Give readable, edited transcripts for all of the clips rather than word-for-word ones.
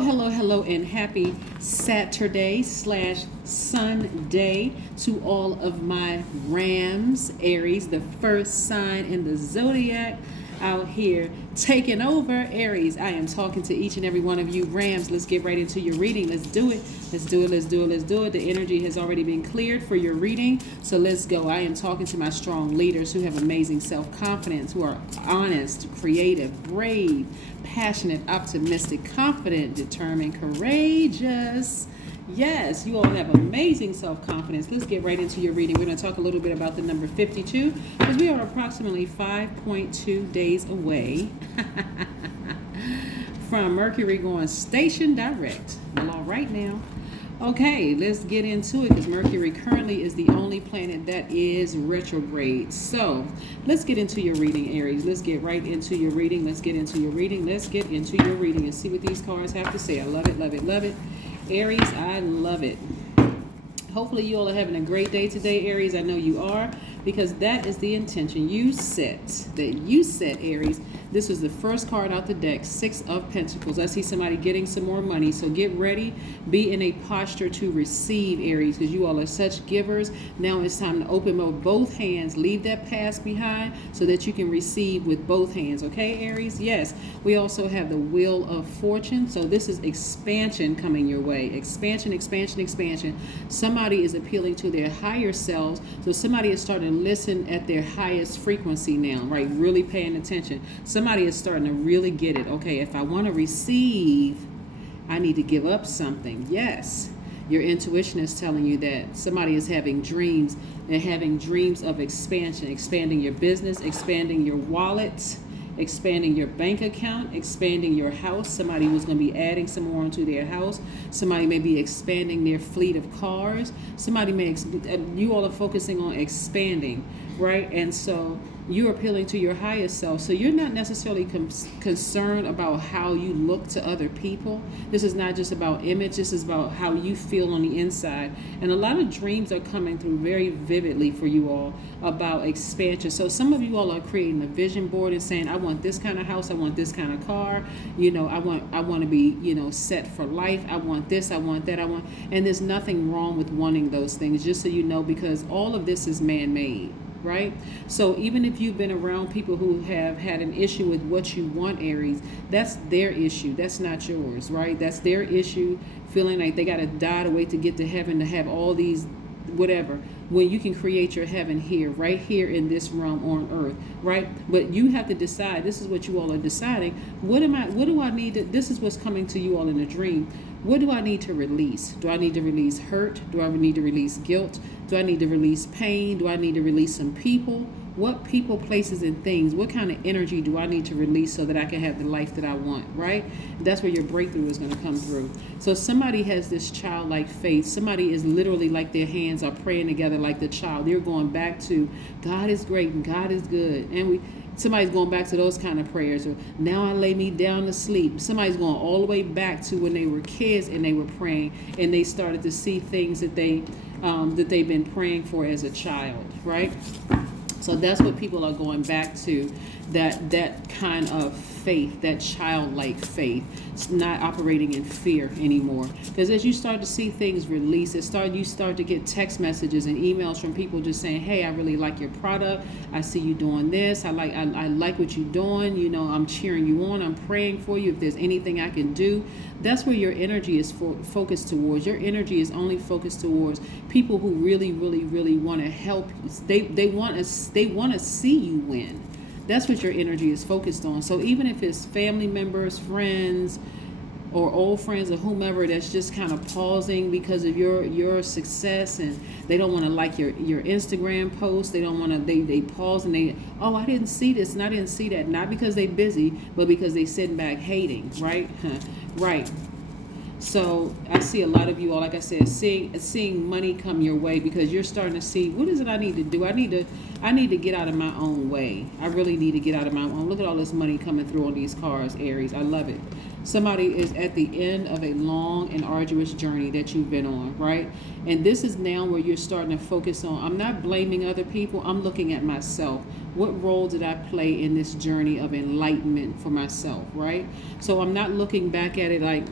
Hello, and happy Saturday slash Sunday to all of my Rams, Aries, the first sign in the Zodiac, out here taking over. Aries, I am talking to each and every one of you Rams. Let's get right into your reading. Let's do it. The energy has already been cleared for your reading, so let's go. I am talking to my strong leaders who have amazing self-confidence, who are honest, creative, brave, passionate, optimistic, confident, determined, courageous. Yes, you all have amazing self-confidence. Let's get right into your reading. We're going to talk a little bit about the number 52 because we are approximately 5.2 days away from Mercury going station direct. Well, all right now. Okay, let's get into it because Mercury currently is the only planet that is retrograde. So let's get into your reading, Aries. Let's get right into your reading. Let's get into your reading and see what these cards have to say. I love it. Aries, I love it. Hopefully you all are having a great day today, Aries. I know you are, because that is the intention you set, Aries. This was the first card out the deck, 6 of Pentacles. I see somebody getting some more money, so get ready. Be in a posture to receive, Aries, because you all are such givers. Now it's time to open up both hands. Leave that past behind so that you can receive with both hands, okay, Aries? Yes. We also have the Wheel of Fortune, so this is expansion coming your way. Expansion. Somebody is appealing to their higher selves, so somebody is starting to listen at their highest frequency now, right? Really paying attention. Somebody is starting to really get it. Okay, if I want to receive, I need to give up something. Yes, your intuition is telling you that somebody is having dreams. They're having dreams of expansion, expanding your business, expanding your wallet, expanding your bank account, expanding your house. Somebody who's going to be adding some more onto their house. Somebody may be expanding their fleet of cars. You all are focusing on expanding, right? And so you're appealing to your highest self. So you're not necessarily concerned about how you look to other people. This is not just about image. This is about how you feel on the inside. And a lot of dreams are coming through very vividly for you all about expansion. So some of you all are creating a vision board and saying, I want this kind of house. I want this kind of car. I want to be, set for life. I want this. I want that. And there's nothing wrong with wanting those things, just so you know, because all of this is man-made. Right? So even if you've been around people who have had an issue with what you want, Aries, that's their issue. That's not yours, right? That's their issue, feeling like they got to die to wait to get to heaven to have all these whatever, when you can create your heaven here, right here in this realm on earth, right? But you have to decide. This is what you all are deciding. What do I need to, this is what's coming to you all in a dream. What do I need to release? Do I need to release hurt? Do I need to release guilt? Do I need to release pain? Do I need to release some people? What people, places, and things, what kind of energy do I need to release so that I can have the life that I want, right? That's where your breakthrough is going to come through. So somebody has this childlike faith. Somebody is literally like their hands are praying together like the child. They're going back to God is great and God is good. And somebody's going back to those kind of prayers. Or now I lay me down to sleep. Somebody's going all the way back to when they were kids and they were praying and they started to see things that they've been praying for as a child, right? So that's what people are going back to, that kind of faith, that childlike faith. It's not operating in fear anymore. Because as you start to see things release, you start to get text messages and emails from people just saying, hey, I really like your product. I see you doing this. I like what you're doing. I'm cheering you on. I'm praying for you. If there's anything I can do, that's where your energy is focused towards. Your energy is only focused towards people who really, really, really want to help you. They want to see you win. That's what your energy is focused on. So even if it's family members, friends, or old friends or whomever that's just kind of pausing because of your success, and they don't want to like your Instagram post, they pause and I didn't see this and I didn't see that, not because they're busy, but because they sitting back hating, right? Right. So I see a lot of you all, like I said, seeing money come your way because you're starting to see, what is it I need to do? I need to get out of my own way. I really need to get out of my own. Look at all this money coming through on these cards, Aries. I love it. Somebody is at the end of a long and arduous journey that you've been on, right? And this is now where you're starting to focus on, I'm not blaming other people. I'm looking at myself. What role did I play in this journey of enlightenment for myself, right? So I'm not looking back at it like,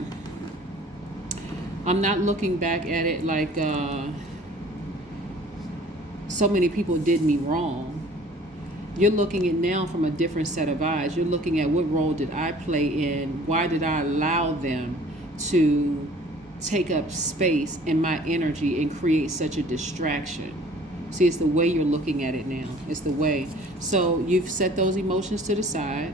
I'm not looking back at it like so many people did me wrong. You're looking at now from a different set of eyes. You're looking at what role did I play in? Why did I allow them to take up space in my energy and create such a distraction? See, it's the way you're looking at it now. It's the way. So you've set those emotions to the side.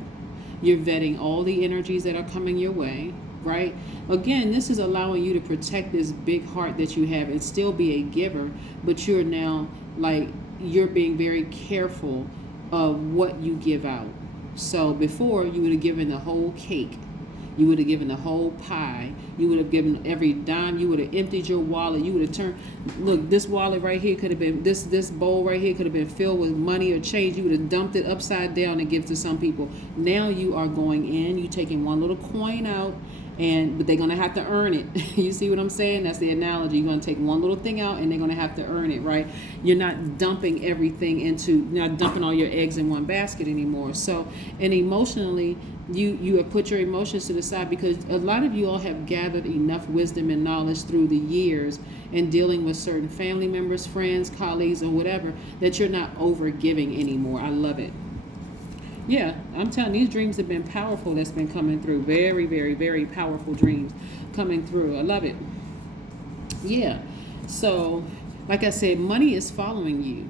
You're vetting all the energies that are coming your way, right? Again, this is allowing you to protect this big heart that you have and still be a giver, but you're now like, you're being very careful of what you give out. So before, you would have given the whole cake. You would have given the whole pie. You would have given every dime. You would have emptied your wallet. You would have turned, look, this wallet right here could have been, this bowl right here could have been filled with money or change. You would have dumped it upside down and give to some people. Now you are going in, you taking one little coin out, but they're going to have to earn it. You see what I'm saying? That's the analogy. You're going to take one little thing out and they're going to have to earn it, right? You're not dumping everything you're not dumping all your eggs in one basket anymore. So, and emotionally, you have put your emotions to the side because a lot of you all have gathered enough wisdom and knowledge through the years in dealing with certain family members, friends, colleagues, or whatever, that you're not over giving anymore. I love it. Yeah, I'm telling you, these dreams have been powerful. That's been coming through. Very, very, very powerful dreams coming through. I love it. Yeah. So, like I said, money is following you.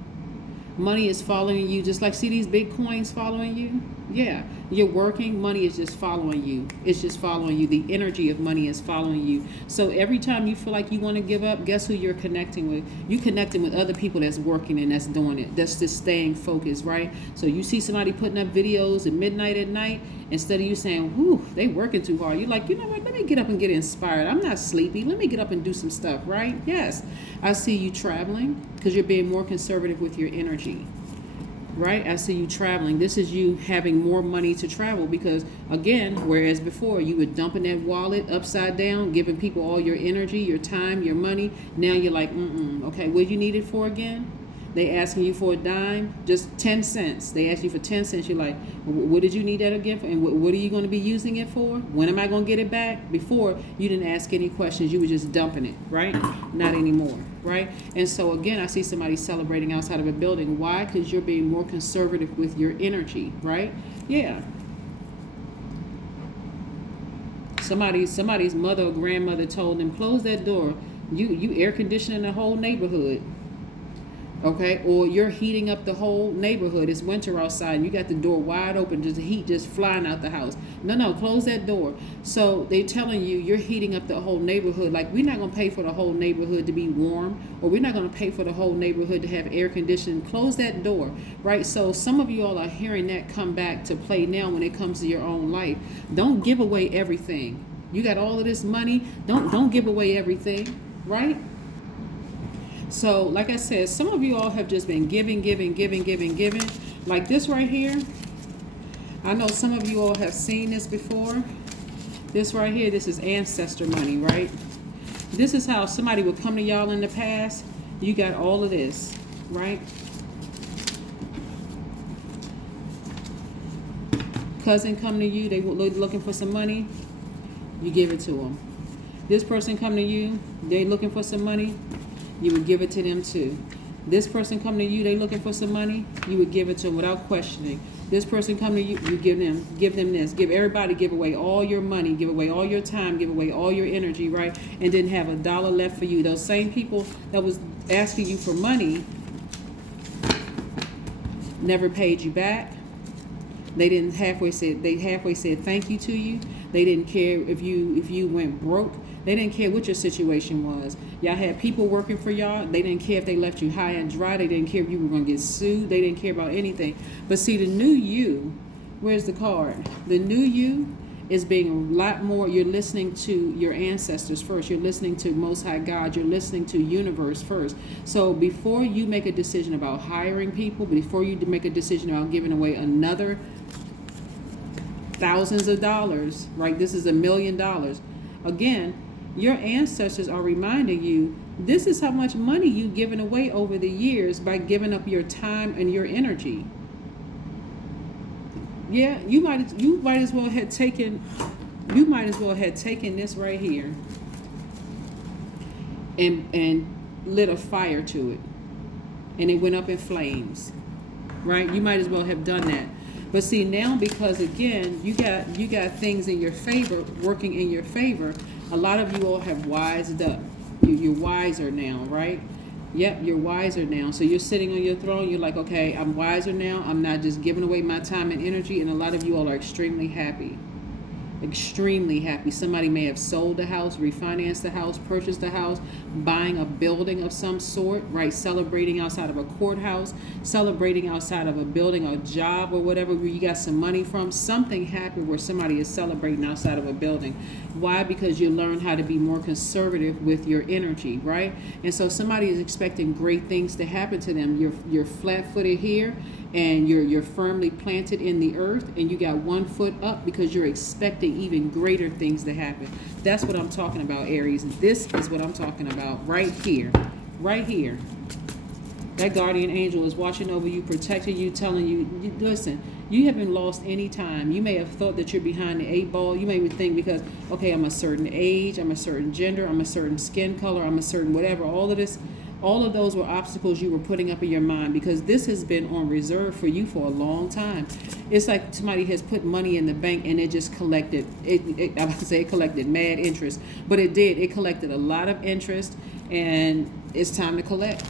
Money is following you, just like, see these big coins following you? Yeah. You're working, money is just following you. It's just following you. The energy of money is following you. So every time you feel like you want to give up, guess who you're connecting with? You're connecting with other people that's working and that's doing it. That's just staying focused, right? So you see somebody putting up videos at midnight at night, instead of you saying, whew, they working too hard. You're like, you know what, let me get up and get inspired. I'm not sleepy. Let me get up and do some stuff, right? Yes. I see you traveling because you're being more conservative with your energy. Right? I see you traveling. This is you having more money to travel because, again, whereas before you were dumping that wallet upside down, giving people all your energy, your time, your money. Now you're like, okay, what you need it for again? They asking you for a dime, just 10 cents. They ask you for 10 cents. You're like, what did you need that again for? And what are you going to be using it for? When am I going to get it back? Before, you didn't ask any questions. You were just dumping it, right? Not anymore, right? And so, again, I see somebody celebrating outside of a building. Why? Because you're being more conservative with your energy, right? Yeah. Somebody's mother or grandmother told them, close that door. You air conditioning the whole neighborhood. Okay, or you're heating up the whole neighborhood. It's winter outside and you got the door wide open, just the heat just flying out the house. No, close that door. So they're telling you you're heating up the whole neighborhood. Like, we're not going to pay for the whole neighborhood to be warm, or we're not going to pay for the whole neighborhood to have air conditioning. Close that door, right? So some of you all are hearing that come back to play now when it comes to your own life. Don't give away everything. You got all of this money. Don't give away everything, right? So, like I said, some of you all have just been giving. Like this right here. I know some of you all have seen this before. This right here, this is ancestor money, right? This is how somebody would come to y'all in the past. You got all of this, right? Cousin come to you, they were looking for some money. You give it to them. This person come to you, they looking for some money. You would give it to them too. This person come to you, they looking for some money, you would give it to them without questioning. This person come to you, you give them this. Give away all your money, give away all your time, give away all your energy, right? And didn't have $1 left for you. Those same people that was asking you for money never paid you back. They halfway said thank you to you. They didn't care if you went broke. They didn't care what your situation was. Y'all had people working for y'all. They didn't care if they left you high and dry. They didn't care if you were going to get sued. They didn't care about anything. But see, the new you, where's the card? The new you is being a lot more. You're listening to your ancestors first. You're listening to Most High God. You're listening to universe first. So before you make a decision about hiring people, before you make a decision about giving away another thousands of dollars, right? This is $1 million. Again, your ancestors are reminding you, this is how much money you've given away over the years by giving up your time and your energy. Yeah, you might as well have taken this right here. and lit a fire to it, and it went up in flames, right? You might as well have done that. But see, now, because again, you got things in your favor, working in your favor. A lot of you all have wised up. You're wiser now, right? Yep, you're wiser now. So you're sitting on your throne. You're like, okay, I'm wiser now. I'm not just giving away my time and energy. And a lot of you all are extremely happy. Extremely happy. Somebody may have sold the house, refinanced the house, purchased the house, buying a building of some sort, right? Celebrating outside of a courthouse, celebrating outside of a building, a job or whatever where you got some money from. Something happened where somebody is celebrating outside of a building. Why? Because you learn how to be more conservative with your energy, right? And so somebody is expecting great things to happen to them. You're flat-footed here, and you're firmly planted in the earth, and you got 1 foot up because you're expecting even greater things to happen. That's what I'm talking about, Aries. This is what I'm talking about right here. Right here. That guardian angel is watching over you, protecting you, telling you, listen, you haven't lost any time. You may have thought that you're behind the 8 ball. You may think because, okay, I'm a certain age, I'm a certain gender, I'm a certain skin color, I'm a certain whatever. All of those were obstacles you were putting up in your mind, because this has been on reserve for you for a long time. It's like somebody has put money in the bank and it just collected, I would say it collected mad interest, but it did. It collected a lot of interest, and it's time to collect.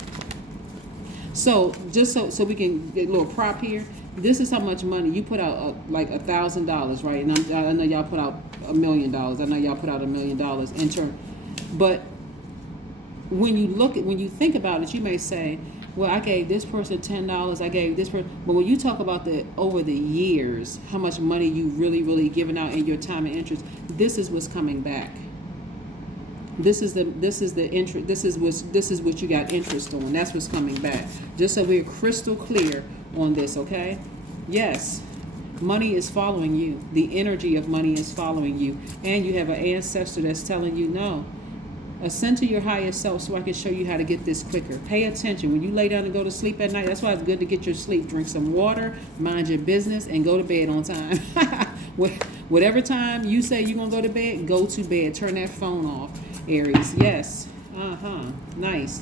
So just so we can get a little prop here, this is how much money you put out, like $1,000, right? And I know y'all put out $1 million. I know y'all put out $1 million in turn, but when you think about it, you may say, well, I gave this person $10, I gave this person, but when you talk about over the years, how much money you really given out in your time and interest, this is what's coming back. This is the interest. This is what you got interest on. That's what's coming back. Just so we're crystal clear on this, okay? Yes. Money is following you. The energy of money is following you, and you have an ancestor that's telling you no. Ascend to your higher self so I can show you how to get this quicker. Pay attention. When you lay down and go to sleep at night, that's why it's good to get your sleep. Drink some water, mind your business, and go to bed on time. Whatever time you say you're going to go to bed, go to bed. Turn that phone off, Aries. Yes. Nice.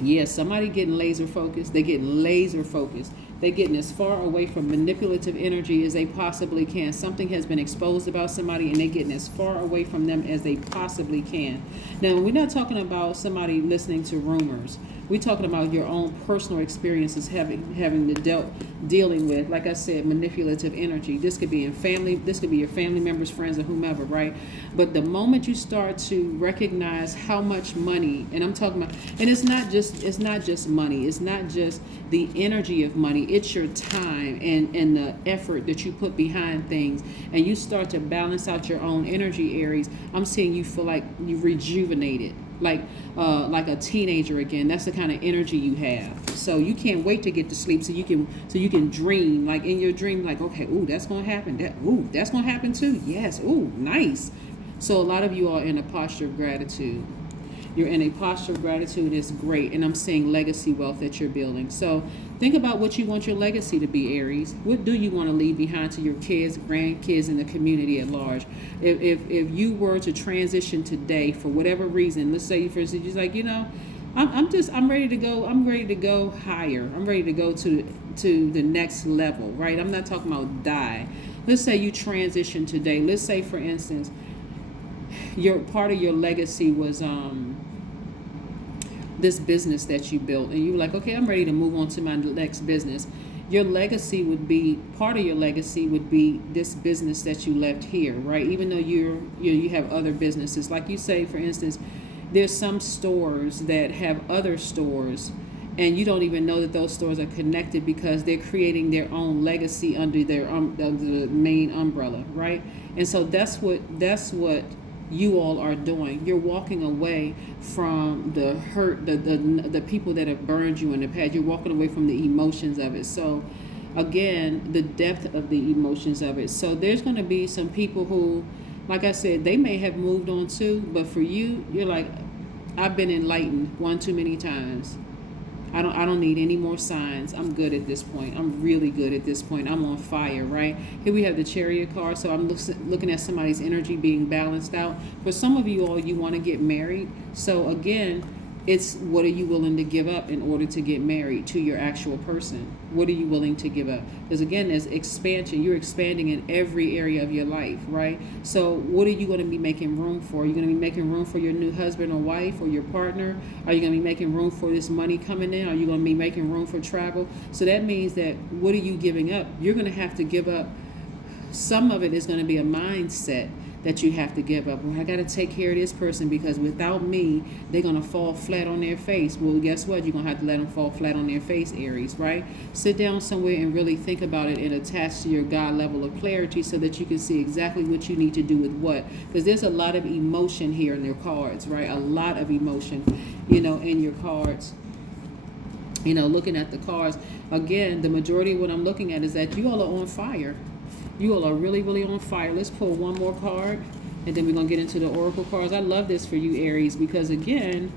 Yes, somebody getting laser focused. They're getting laser focused. They're getting as far away from manipulative energy as they possibly can. Something has been exposed about somebody, and they're getting as far away from them as they possibly can. Now, we're not talking about somebody listening to rumors. We're talking about your own personal experiences having to dealing with, like I said, manipulative energy. This could be in family. This could be your family members, friends, or whomever, right? But the moment you start to recognize how much money, and I'm talking about, and it's not just money. It's not just the energy of money. It's your time and the effort that you put behind things, and you start to balance out your own energy, Aries. I'm seeing you feel like you rejuvenated. Like a teenager again. That's the kind of energy you have. So you can't wait to get to sleep so you can dream, like in your dream, like, okay, ooh, that's gonna happen. That's gonna happen too. Yes, ooh, nice. So a lot of you are in a posture of gratitude. You're in a posture of gratitude. It's great. And I'm seeing legacy wealth that you're building. So think about what you want your legacy to be, Aries. What do you want to leave behind to your kids, grandkids, and the community at large? If you were to transition today for whatever reason, let's say for instance, you're like, I'm ready to go. I'm ready to go higher. I'm ready to go to the next level, right? I'm not talking about die. Let's say you transition today. Let's say, for instance, your part of your legacy was this business that you built, and you were like, okay, I'm ready to move on to my next business. Your legacy would be, part of your legacy would be this business that you left here, right? Even though you have other businesses, like you say, for instance, there's some stores that have other stores, and you don't even know that those stores are connected because they're creating their own legacy under under the main umbrella, right? And so that's what you all are doing. You're walking away from the hurt, the people that have burned you in the past. You're walking away from the emotions of it. So again, the depth of the emotions of it. So there's going to be some people who, like I said, they may have moved on too, but for you, you're like, I've been enlightened one too many times. I don't need any more signs. I'm good at this point. I'm really good at this point. I'm on fire, right? Here we have the Chariot card. So I'm looking at somebody's energy being balanced out. For some of you all, you want to get married. So again, it's what are you willing to give up in order to get married to your actual person? What are you willing to give up? Because again, there's expansion. You're expanding in every area of your life, right? So what are you going to be making room for? Are you going to be making room for your new husband or wife or your partner? Are you going to be making room for this money coming in? Are you going to be making room for travel? So that means that what are you giving up? You're going to have to give up. Some of it is going to be a mindset that you have to give up. Well, I got to take care of this person because without me, they're going to fall flat on their face. Well, guess what? You're going to have to let them fall flat on their face, Aries, right? Sit down somewhere and really think about it and attach to your God level of clarity so that you can see exactly what you need to do with what. Because there's a lot of emotion here in your cards, right? A lot of emotion, in your cards. Looking at the cards, again, the majority of what I'm looking at is that you all are on fire. You all are really, really on fire. Let's pull one more card, and then we're going to get into the oracle cards. I love this for you, Aries, because, again,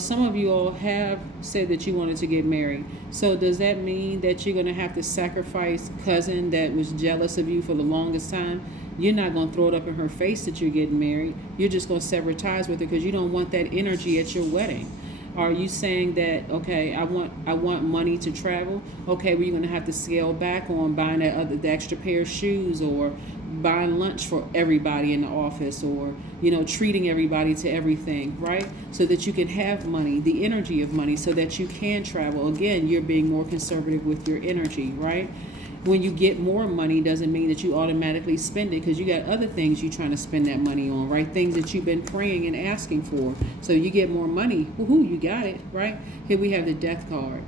some of you all have said that you wanted to get married. So does that mean that you're going to have to sacrifice cousin that was jealous of you for the longest time? You're not going to throw it up in her face that you're getting married. You're just going to sever ties with her because you don't want that energy at your wedding. Are you saying that, okay, I want money to travel? Okay, well, you're going to have to scale back on buying the extra pair of shoes or buying lunch for everybody in the office or, treating everybody to everything, right? So that you can have money, the energy of money, so that you can travel. Again, you're being more conservative with your energy, right? When you get more money doesn't mean that you automatically spend it because you got other things you're trying to spend that money on, right? Things that you've been praying and asking for. So you get more money. Woohoo, you got it, right? Here we have the Death card,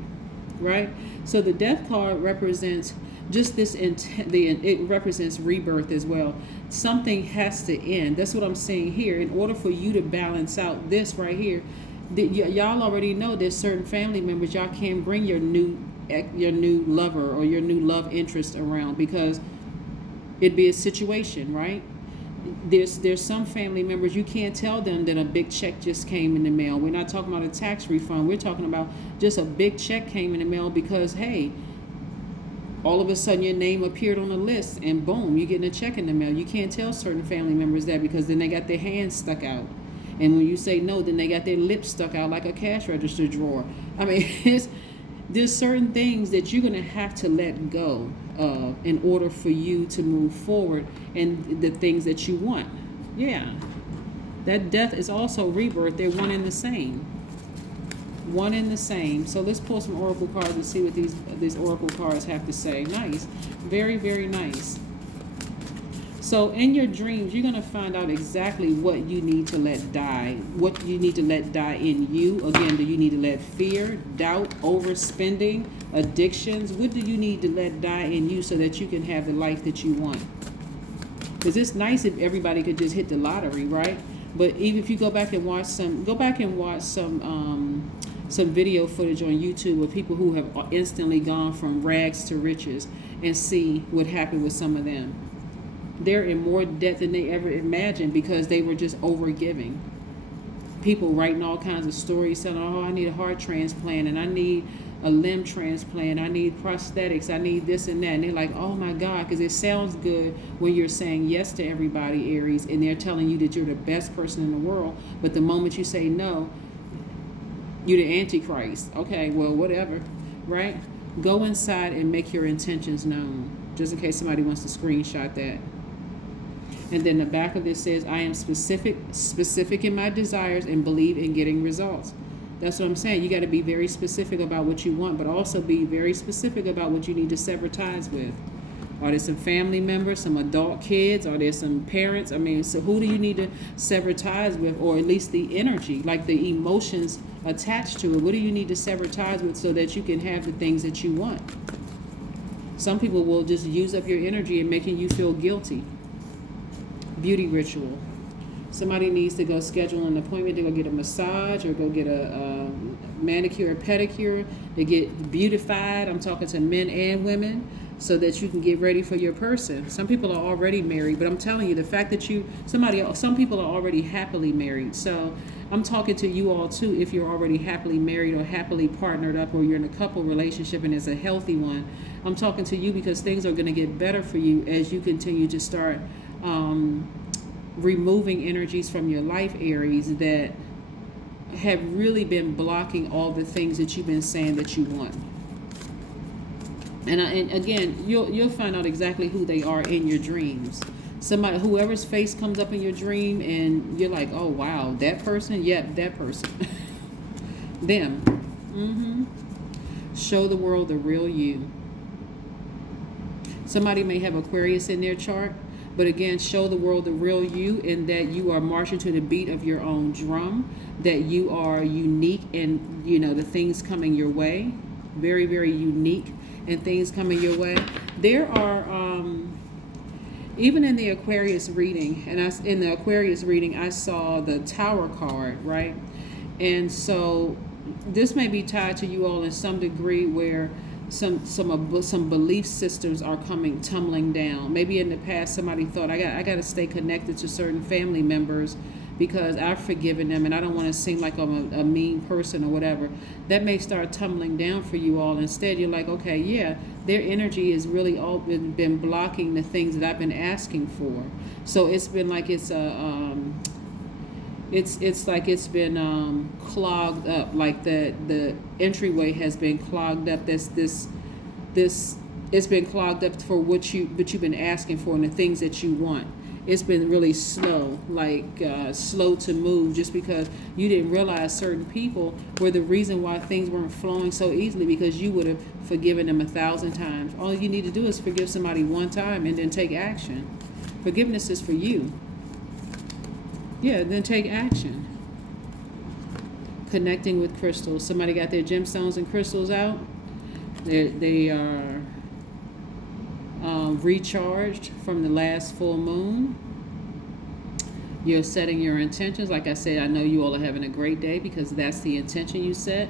right? So the Death card represents just this, it represents rebirth as well. Something has to end. That's what I'm saying here. In order for you to balance out this right here, y'all already know there's certain family members y'all can't bring your new lover or your new love interest around because it'd be a situation, right? There's some family members you can't tell them that a big check just came in the mail. We're not talking about a tax refund. We're talking about just a big check came in the mail because, hey, all of a sudden your name appeared on the list and boom, you're getting a check in the mail. You can't tell certain family members that because then they got their hands stuck out. And when you say no, then they got their lips stuck out like a cash register drawer. I mean, there's certain things that you're going to have to let go of in order for you to move forward and the things that you want. Yeah. That death is also rebirth. They're one and the same. One and the same. So let's pull some oracle cards and see what these oracle cards have to say. Nice. Very, very nice. So in your dreams, you're going to find out exactly what you need to let die, what you need to let die in you. Again, do you need to let fear, doubt, overspending, addictions? What do you need to let die in you so that you can have the life that you want? Because it's nice if everybody could just hit the lottery, right? But even if you go back and watch some video footage on YouTube of people who have instantly gone from rags to riches and see what happened with some of them. They're in more debt than they ever imagined because they were just over giving. People writing all kinds of stories saying, oh, I need a heart transplant and I need a limb transplant. I need prosthetics. I need this and that. And they're like, oh my God, because it sounds good when you're saying yes to everybody, Aries, and they're telling you that you're the best person in the world. But the moment you say no, you're the Antichrist. Okay, well, whatever, right? Go inside and make your intentions known, just in case somebody wants to screenshot that. And then the back of this says, I am specific in my desires and believe in getting results. That's what I'm saying. You got to be very specific about what you want, but also be very specific about what you need to sever ties with. Are there some family members, some adult kids? Are there some parents? I mean, so who do you need to sever ties with, or at least the energy, like the emotions attached to it? What do you need to sever ties with so that you can have the things that you want? Some people will just use up your energy and making you feel guilty. Beauty ritual. Somebody needs to go schedule an appointment to go get a massage or go get a manicure or pedicure to get beautified. I'm talking to men and women. so that you can get ready for your person. Some people are already married, but I'm telling you, the fact that some people are already happily married. So I'm talking to you all too, if you're already happily married or happily partnered up, or you're in a couple relationship and it's a healthy one. I'm talking to you because things are going to get better for you as you continue to start removing energies from your life, Aries, that have really been blocking all the things that you've been saying that you want. And again, you'll find out exactly who they are in your dreams. Somebody, whoever's face comes up in your dream, and you're like, oh wow, that person, yep, that person, them. Show the world the real you. Somebody may have Aquarius in their chart, but again, show the world the real you, in that you are marching to the beat of your own drum, that you are unique in, the things coming your way, very, very unique, and things coming your way. There are, even in the Aquarius reading, in the Aquarius reading, I saw the Tower card, right? And so this may be tied to you all in some degree, where some belief systems are coming tumbling down. Maybe in the past somebody thought, I got to stay connected to certain family members because I've forgiven them and I don't want to seem like I'm a mean person or whatever. That may start tumbling down for you all. Instead, you're like, okay, yeah, their energy has really all been blocking the things that I've been asking for. So it's been like it's been clogged up, like the entryway has been clogged up. It's been clogged up for what you've been asking for and the things that you want. It's been really slow, slow to move, just because you didn't realize certain people were the reason why things weren't flowing so easily, because you would have forgiven them 1,000 times. All you need to do is forgive somebody one time and then take action. Forgiveness is for you. Yeah, then take action. Connecting with crystals. Somebody got their gemstones and crystals out. They are recharged from the last full moon. You're setting your intentions. Like I said, I know you all are having a great day because that's the intention you set.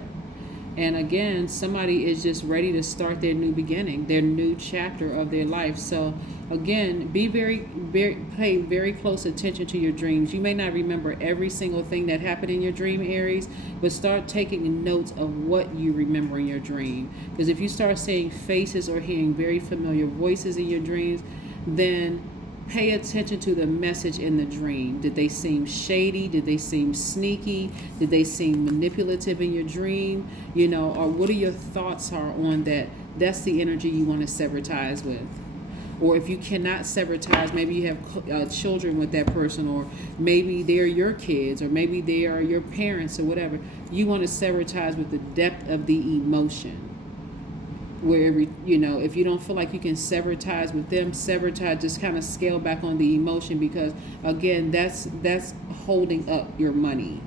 And again, somebody is just ready to start their new beginning, their new chapter of their life. So again, pay very close attention to your dreams. You may not remember every single thing that happened in your dream, Aries, but start taking notes of what you remember in your dream. Because if you start seeing faces or hearing very familiar voices in your dreams, then pay attention to the message in the dream. Did they seem shady? Did they seem sneaky? Did they seem manipulative in your dream? Or what are your thoughts are on that? That's the energy you want to sever ties with. Or if you cannot sever ties, maybe you have children with that person, or maybe they're your kids, or maybe they are your parents or whatever. You want to sever ties with the depth of the emotion. Where, if you don't feel like you can sever ties with them, sever ties, just kind of scale back on the emotion, because again, that's holding up your money.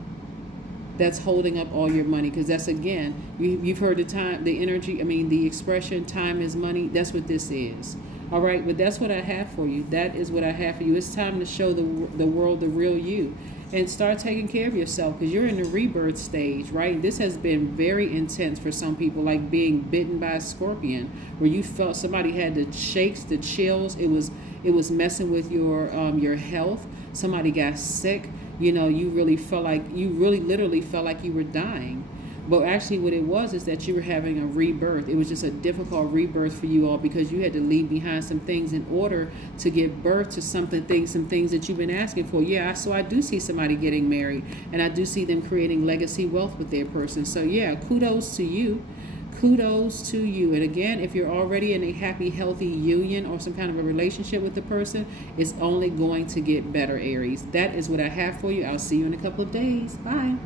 That's holding up all your money, because that's, again, you've heard the expression, time is money. That's what this is. All right, but that's what I have for you. That is what I have for you. It's time to show the world the real you. And start taking care of yourself, because you're in the rebirth stage, right? This has been very intense for some people, like being bitten by a scorpion, where you felt somebody had the shakes, the chills. It was messing with your health. Somebody got sick. You really literally felt like you were dying. But actually what it was is that you were having a rebirth. It was just a difficult rebirth for you all, because you had to leave behind some things in order to give birth to some things that you've been asking for. Yeah, so I do see somebody getting married, and I do see them creating legacy wealth with their person. So yeah, kudos to you. Kudos to you. And again, if you're already in a happy, healthy union or some kind of a relationship with the person, it's only going to get better, Aries. That is what I have for you. I'll see you in a couple of days. Bye.